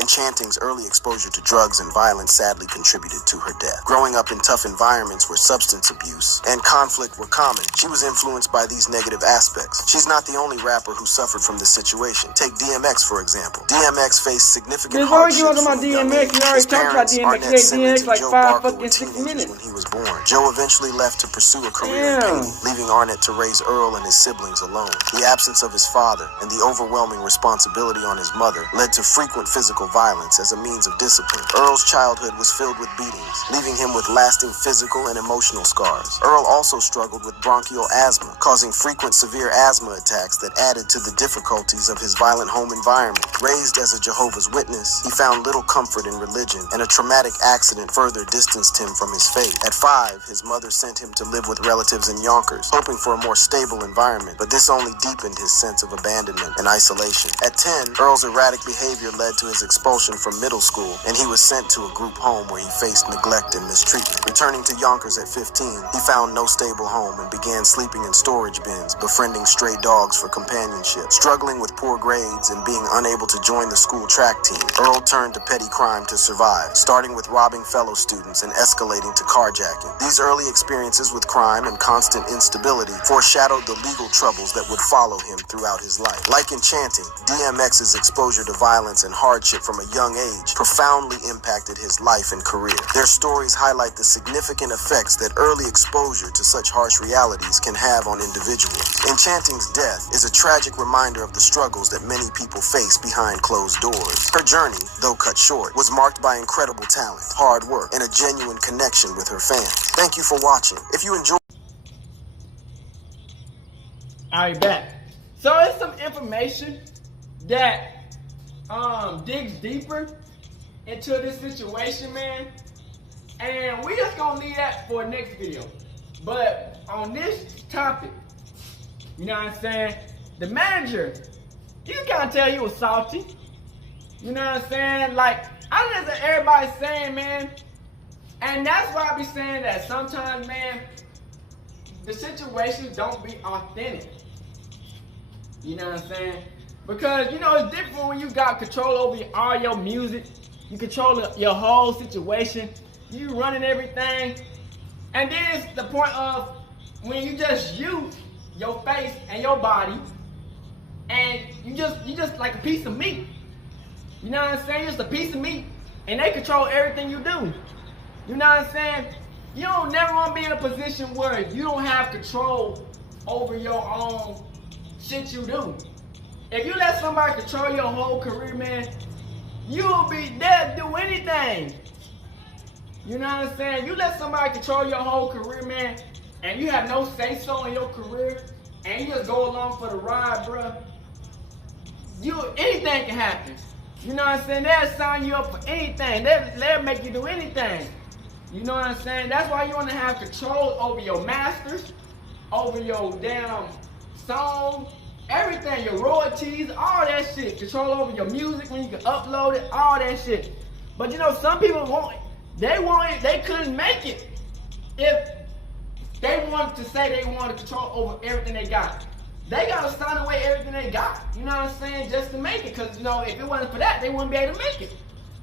Enchanting's early exposure to drugs and violence sadly contributed to her death. Growing up in tough environments where substance abuse and conflict were common, she was influenced by these negative aspects. She's not the only rapper who suffered from this situation. Take DMX, for example. DMX faced significant hardships from a young age. His parents, Arnett Simmons and Joe Barker, were teenagers when he was born. Joe eventually left to pursue a career in painting, leaving Arnett to raise Earl and his siblings alone. The absence of his father and the overwhelming responsibility on his mother led to frequent physical violence as a means of discipline. Earl's childhood was filled with beatings, leaving him with lasting physical and emotional scars. Earl also struggled with bronchial asthma, causing frequent severe asthma attacks that added to the difficulties of his violent home environment. Raised as a Jehovah's Witness, he found little comfort in religion, and a traumatic accident further distanced him from his faith. At 5, his mother sent him to live with relatives in Yonkers, hoping for a more stable environment, but this only deepened his sense of abandonment and isolation. At 10, Earl's erratic behavior led to his expulsion from middle school, and he was sent to a group home where he faced neglect and mistreatment. Returning to Yonkers at 15, he found no stable home and began sleeping in storage bins, befriending stray dogs for companionship. Struggling with poor grades and being unable to join the school track team, Earl turned to petty crime to survive, starting with robbing fellow students and escalating to carjacking. These early experiences with crime and constant instability foreshadowed the legal troubles that would follow him throughout his life. Like Enchanting, DMX's exposure to violence and hardship from a young age profoundly impacted his life and career. Their stories highlight the significant effects that early exposure to such harsh realities can have on individuals. Enchanting's death is a tragic reminder of the struggles that many people face behind closed doors. Her journey, though cut short, was marked by incredible talent, hard work, and a genuine connection with her fans. Thank you for watching. If you enjoyed... Alright, back. So it's some information that digs deeper into this situation, man. And we just gonna leave that for next video. But on this topic, you know what I'm saying? The manager, you can kind of tell he was salty. You know what I'm saying? Like, I listen to everybody saying, man, and that's why I be saying that sometimes, man, the situations don't be authentic. You know what I'm saying? Because, you know, it's different when you got control over all your music. You control your whole situation. You running everything. And then it's the point of when you just use your face and your body, and you just just like a piece of meat. You know what I'm saying? Just a piece of meat. And they control everything you do. You know what I'm saying? You don't never want to be in a position where you don't have control over your own shit you do. If you let somebody control your whole career, man, you'll be there to do anything. You know what I'm saying? You let somebody control your whole career, man, and you have no say-so in your career, and you just go along for the ride, bruh. Anything can happen. You know what I'm saying? They'll sign you up for anything. They'll make you do anything. You know what I'm saying? That's why you want to have control over your masters, over your damn song, everything, your royalties, all that shit. Control over your music when you can upload it, all that shit. But you know, some people they couldn't make it if they wanted to say they wanted control over everything they got. They gotta sign away everything they got, you know what I'm saying, just to make it. Cause you know, if it wasn't for that, they wouldn't be able to make it.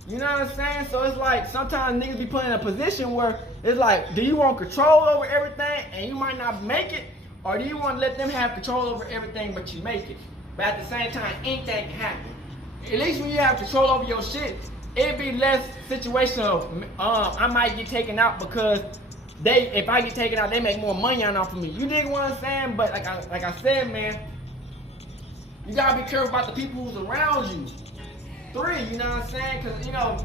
You know what I'm saying? So it's like sometimes niggas be put in a position where it's like, do you want control over everything and you might not make it? Or do you want to let them have control over everything but you make it? But at the same time, anything can happen. At least when you have control over your shit, it'd be less situation of I might get taken out because if I get taken out, they make more money off of me. You dig what I'm saying? But like I said, man, you gotta be careful about the people who's around you. 3, you know what I'm saying? Cause you know,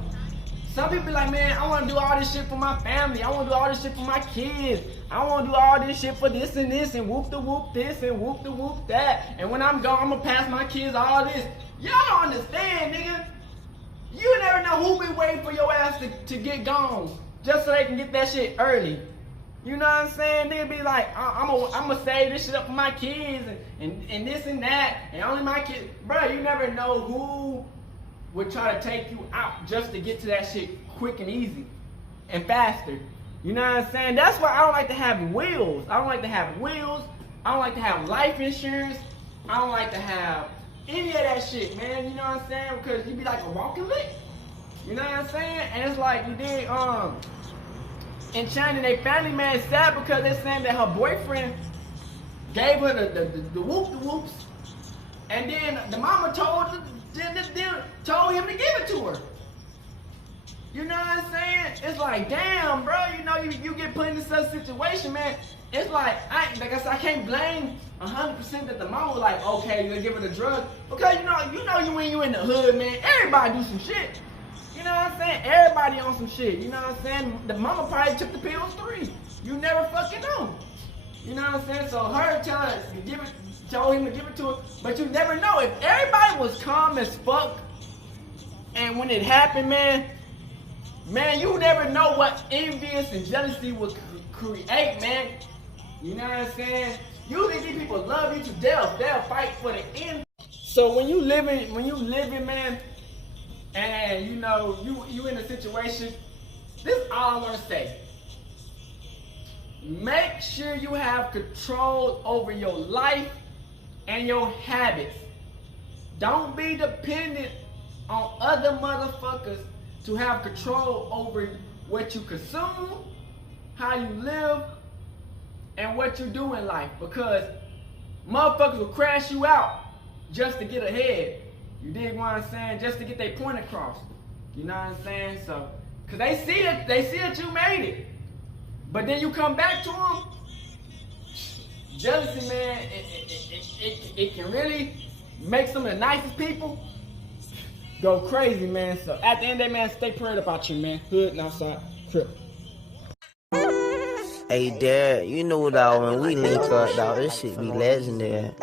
some people be like, man, I wanna do all this shit for my family. I wanna do all this shit for my kids. I wanna do all this shit for this and whoop the whoop this and whoop the whoop that. And when I'm gone, I'm gonna pass my kids all this. Y'all don't understand, nigga. You never know who be waiting for your ass to get gone just so they can get that shit early. You know what I'm saying? They'll be like, I'm gonna save this shit up for my kids and this and that, and only my kids. Bro, you never know who would try to take you out just to get to that shit quick and easy and faster. You know what I'm saying? That's why I don't like to have wheels. I don't like to have wheels. I don't like to have life insurance. I don't like to have any of that shit, man. You know what I'm saying? Because you be like a walking lick. You know what I'm saying? And it's like you did Enchantin, they family man sad because they're saying that her boyfriend gave her the whoops, and then the mama told him to give it to her. You know what I'm saying? It's like, damn, bro. You know, you get put in such a situation, man. It's like I said, I can't blame 100% that the mama was like, okay, you gonna give her the drug because you know when you in the hood, man. Everybody do some shit. You know what I'm saying? Everybody on some shit. You know what I'm saying? The mama probably took the pills 3. You never fucking know. You know what I'm saying? So her told him to give it to her, but you never know. If everybody was calm as fuck, and when it happened, man, you never know what envious and jealousy would create, man. You know what I'm saying? Usually these people love you to death. They'll fight for the end. So when you living, man, and you know you in a situation, this is all I want to say. Make sure you have control over your life and your habits. Don't be dependent on other motherfuckers to have control over what you consume, how you live, and what you do in life. Because motherfuckers will crash you out just to get ahead. You dig what I'm saying? Just to get their point across. You know what I'm saying? So, cause they see that you made it. But then you come back to them. Jealousy, man, it can really make some of the nicest people go crazy, man. So at the end of the day, man, stay prayed about you, man. Hood and outside, crip. Hey, Dad, you know, dog, when we link up, dog, this shit be legendary.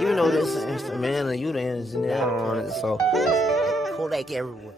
You know this instrumental, you the engineer on it, so Kodak everywhere.